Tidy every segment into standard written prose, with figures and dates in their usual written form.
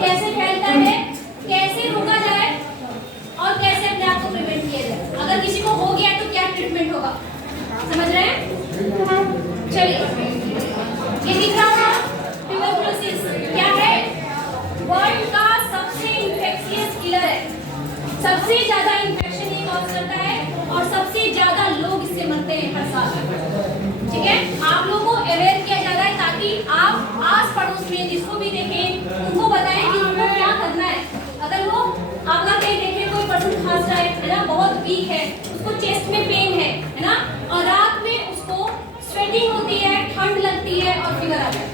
कैसे फैलता है, कैसे रोका जाए और कैसे अपने आप को प्रिवेंट किया जाए। अगर किसी को हो गया तो क्या ट्रीटमेंट होगा, समझ रहे हैं? चलिए, ये दिख रहा होगा ट्यूबरकुलोसिस क्या है? वर्ल्ड का सबसे इन्फेक्शियस किलर है। सबसे ज्यादा इन्फेक्शन ये कॉज करता है और सबसे ज्यादा लोग इससे मरते हैं हर साल। ठीक है, आप लोगों को अवेयर किया जा रहा है ताकि आप आस पड़ोस में जिसको भी देखें उनको बताएं कि उनको क्या करना है। अगर वो आप ना कहीं देखें कोई पर्सन खांस रहा है ना, बहुत वीक है, उसको चेस्ट में पेन है ना, और रात में उसको स्वेटिंग होती है, ठंड लगती है और फीवर आता है,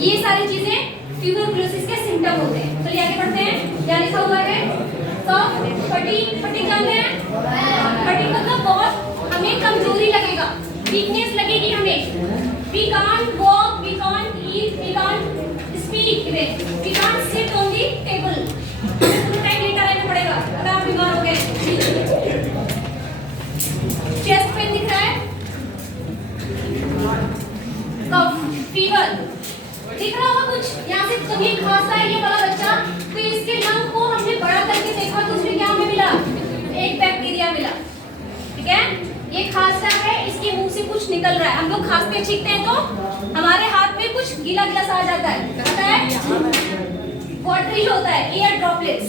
ये सारी चीजें ट्यूबरकुलोसिस के सिम्टम होते हैं। चलिए आगे बढ़ते हैं। क्या लिखा हुआ है? फटीग जानते हैं? फटीग मतलब बहुत हमें कमजोरी लगेगा, वीकनेस लगेगी हमें। We can't walk, we can't eat, we can't speak even, we can't sit on the table. पूरा टाइम लेटा रहना पड़ेगा अगर आप बीमार हो गए। चेस्ट पेन दिख रहा है, कफ, फीवर दिख रहा होगा कुछ। यहाँ से कभी खांसता है ये वाला बच्चा, तो इसके लंग को हमने बड़ा करके देखा तो उसमें क्या हमें मिला? एक बैक्टीरिया मिला। ठीक है, ये खांसता है, इसके मुंह से कुछ निकल रहा है। हम लोग खांसते छींकते हैं तो हमारे हाथ में कुछ गीला गीला सा आ जाता है, पता है? वाटरी होता है, एयर ड्रॉपलेट्स।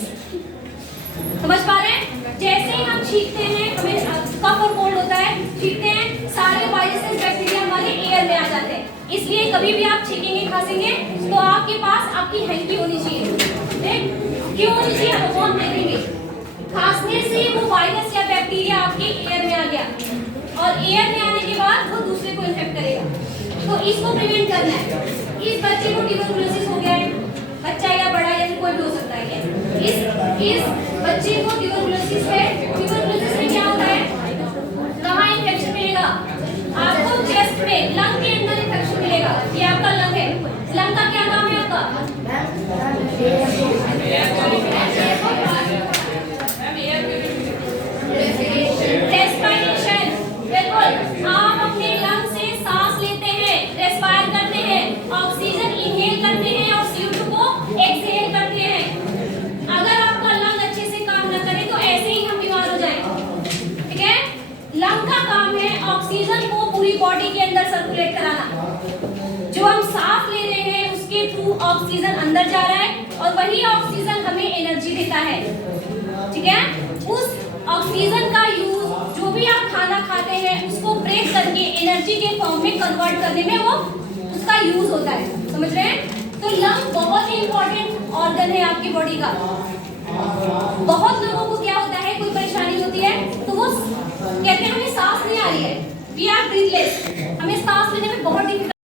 समझ पा रहे हैं? जैसे ही हम छींकते हैं, हमें कफ और कोल्ड होता है, छींकते हैं, सारे वायरसेस बैक्टीरिया हमारे एयर में आ जाते हैं। इसलिए कभी भी आप छींकेंगे खांसेंगे तो आपके पास आपकी हैंकी होनी चाहिए। क्यों होनी चाहिए? हम देखेंगे। खांसने से वो वायरस या बैक्टीरिया आपके एयर में आ गया और एयर में आने के बाद वो दूसरे को इन्फेक्ट करेगा, तो इसको प्रिवेंट करना है। इस बच्चे को ट्यूबरकुलोसिस हो गया है, बच्चा या बड़ा या कोई भी हो सकता है। इस बच्चे को ट्यूबरकुलोसिस है। ट्यूबरकुलोसिस में क्या होता है? कहाँ इन्फेक्शन मिलेगा? आपको चेस्ट में, लंग के अंदर इन्फेक्शन मिलेगा। ये आपका लंग है, लंग का क्या नाम है आपका? रेस्पिरेशन। बिल्कुल, आप अपने लंग से सांस लेते हैं, रेस्पायर करते हैं, ऑक्सीजन इनहेल करते हैं और CO2 को एक्सहेल करते हैं। अगर आपका लंग अच्छे से काम न करे तो ऐसे ही हम बीमार हो जाएंगे। ठीक है, लंग का काम है ऑक्सीजन को पूरी बॉडी के अंदर सर्कुलेट कराना। जो हम सांस ले रहे हैं उसके थ्रू ऑक्सीजन अंदर जा रहा है और वही ऑक्सीजन हमें एनर्जी देता है। ठीक है, उस ऑक्सीजन का यूज जो भी आप खाना खाते हैं उसको ब्रेक करके एनर्जी के फॉर्म में कन्वर्ट करने में वो उसका यूज होता है। समझ रहे हैं? तो लंग बहुत ही इंपॉर्टेंट ऑर्गन है आपकी बॉडी का। बहुत लोगों को क्या होता है, कोई परेशानी होती है तो वो कहते हैं हमें सांस नहीं आ रही है, वी आर ब्रीथलेस, हमें सांस लेने में बहुत